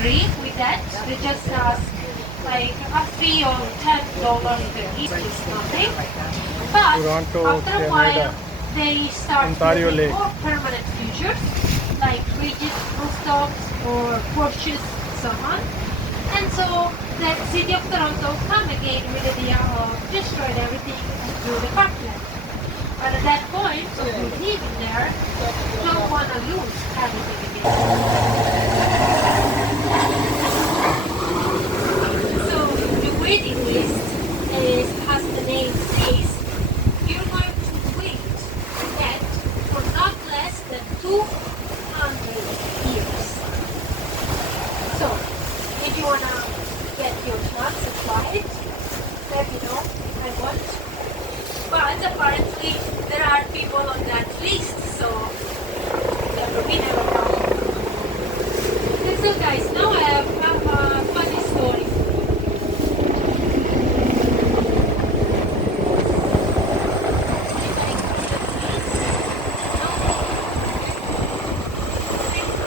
agree with that. They just ask like a fee of $10 per each is nothing. But Toronto, after a Canada, while, they start Ontario building Lake. more permanent features like rigid rooftops or porches, so on. And so the city of Toronto come again with the idea of destroying everything and do the parkland. But at that point, so who living there don't want to lose everything again. So the waiting list is, as the name says, you're going to wait and get for not less than 200 years. So if you want to get your chance to try it, let me know. I want. But apparently there are people on that list, so never be never know. And so guys, now I have a funny story.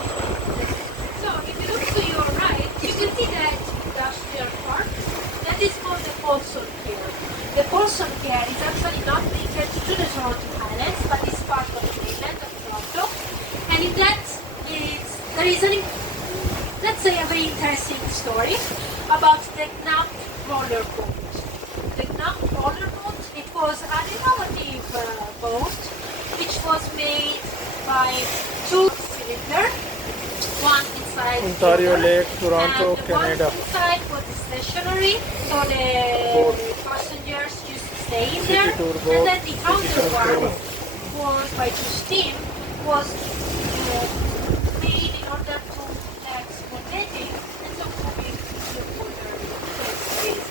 So if you look to your right, you can see that industrial park. That is called the Paulson Pier. The Paulson Pier is actually not linked to the Toronto Highlands, but is part of the mainland of Toronto. And in that there is let's say a very interesting story about the Knapp roller boat. The Knapp roller boat, it was an innovative boat which was made by two cylinders, one inside Ontario the Lake, Toronto, and Canada. one inside was stationary, so the Boat. passengers used to stay in City there. tour And boat, then the city tour counter one cruise. was by two steam was made in order to relax the bedding and so moving the water space.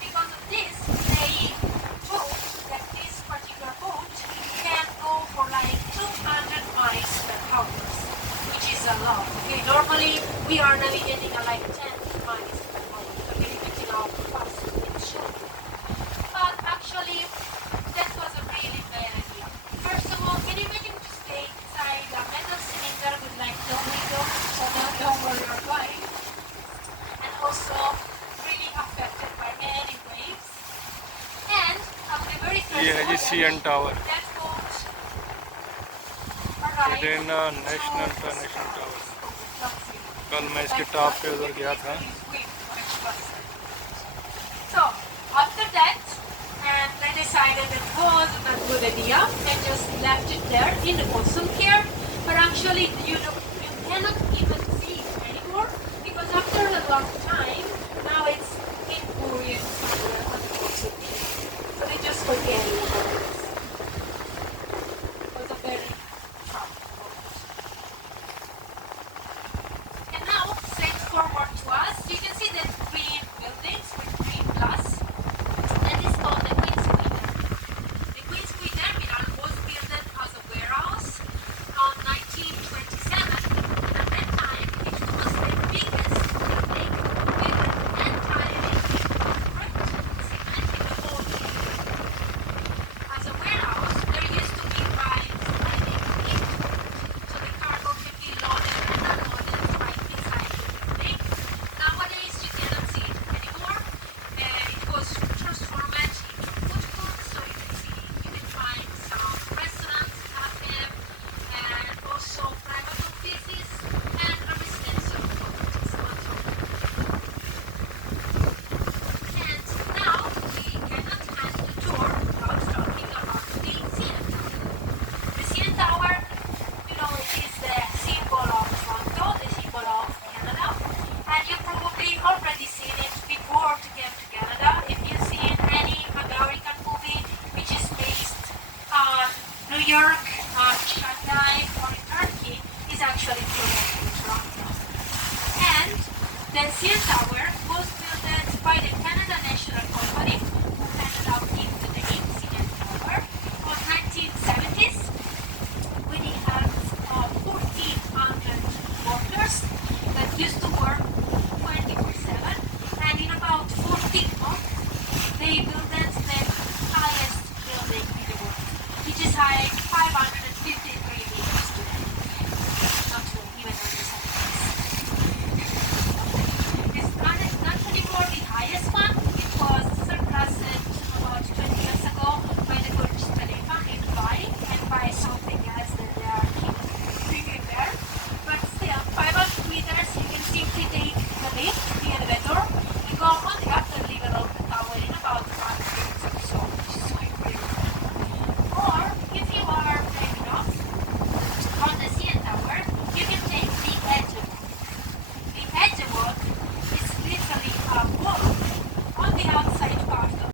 Because of this, they hope that this particular boat can go for like 200 miles per hour, which is a lot. Okay, normally we are navigating at like 10 miles per hour, okay, depending on how fast it's showing. But actually, that was a really bad idea. First of all, can you imagine to stay inside a metal cylinder with like no window, so no know where you're going? And also really affected by any waves. And on the very first ये है जी CN Tower. that boat arrived Sedena National International Tower. कल मैं इसके top पे उधर गया था. So after that, and I decided that wasn't a good idea and just left it there in the Paulson Pier. But actually, you cannot even see it anymore because after a long time, now it's in Korean on the Paulson Pier. So they just forget it about this. It was a very tough moment. And now, straight forward to us, you can see the green buildings with green glass. That is called the Queensway Terminal. The Queensway Terminal was built as a warehouse on 1927. At that time, it was the biggest building with an entirely concrete cement in the whole city. As a warehouse, there used to be pipes running into it, so the cargo can be loaded and unloaded right inside the building. Nowadays, you cannot see it anymore. It was transformed into food court, so you can find some restaurants, cafes, and also private offices and a residential properties on top. And now we cannot end the tour without talking about the CN Tower. The CN Tower, you know, is the symbol of Toronto, the symbol of Canada, and you probably already seen it before to come to Canada. If you've seen any American movie which is based on New York, Shanghai, or Turkey, is actually filmed in Toronto. And the CN Tower was built by the Canada National Company, who ended up giving the name CN Tower, on 1970s, with the help of 1,400 workers that used to work